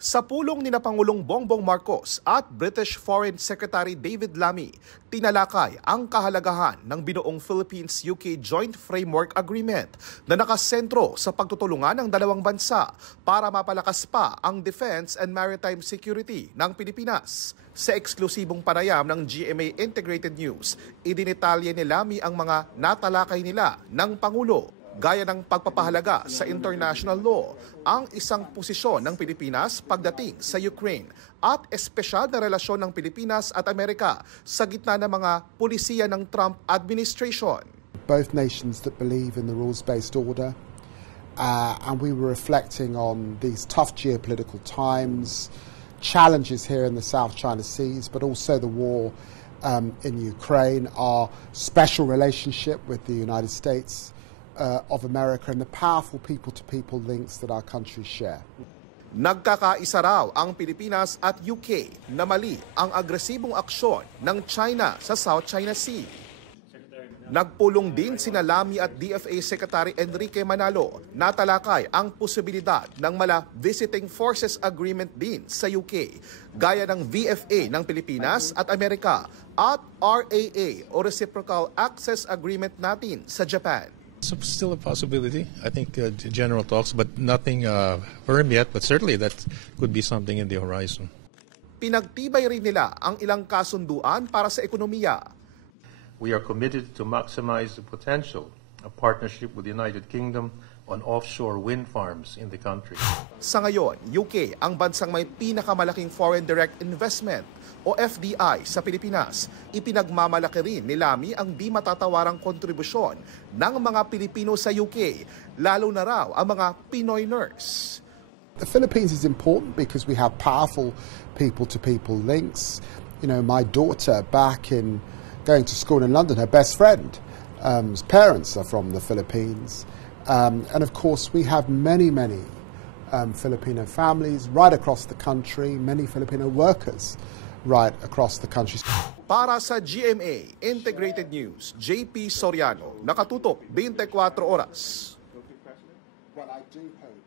Sa pulong ni Pangulong Bongbong Marcos at British Foreign Secretary David Lammy, tinalakay ang kahalagahan ng binuong Philippines-UK Joint Framework Agreement na nakasentro sa pagtutulungan ng dalawang bansa para mapalakas pa ang defense and maritime security ng Pilipinas. Sa eksklusibong panayam ng GMA Integrated News, idinitalye ni Lammy ang mga natalakay nila ng Pangulo, gaya ng pagpapahalaga sa international law, ang isang posisyon ng Pilipinas pagdating sa Ukraine at espesyal na relasyon ng Pilipinas at Amerika sa gitna ng mga pulisiya ng Trump administration. Both nations that believe in the rules-based order, and we were reflecting on these tough geopolitical times, challenges here in the South China Seas, but also the war in Ukraine, our special relationship with the United States of America and the powerful people-to-people links that our countries share. Nagkakaisa raw ang Pilipinas at UK na mali ang agresibong aksyon ng China sa South China Sea. Nagpulong din sina Lammy at DFA Secretary Enrique Manalo na talakay ang posibilidad ng mala Visiting Forces Agreement din sa UK, gaya ng VFA ng Pilipinas at Amerika at RAA o Reciprocal Access Agreement natin sa Japan. It's still a possibility. I think general talks, but nothing firm yet. But certainly that could be something in the horizon. Pinagtibay rin nila ang ilang kasunduan para sa ekonomiya. We are committed to maximize the potential of partnership with the United Kingdom on offshore wind farms in the country. Sa ngayon, UK ang bansang may pinakamalaking foreign direct investment o FDI sa Pilipinas. Ipinagmamalaki rin ni Lammy ang di matatawarang kontribusyon ng mga Pilipino sa UK, lalo na raw ang mga Pinoy nurse. The Philippines is important because we have powerful people-to-people links. You know, my daughter back in going to school in London, her best friend's parents are from the Philippines. And of course, we have many Filipino families right across the country, many Filipino workers right across the country. Para sa GMA Integrated News, JP Soriano, nakatutok 24 oras. What I do hope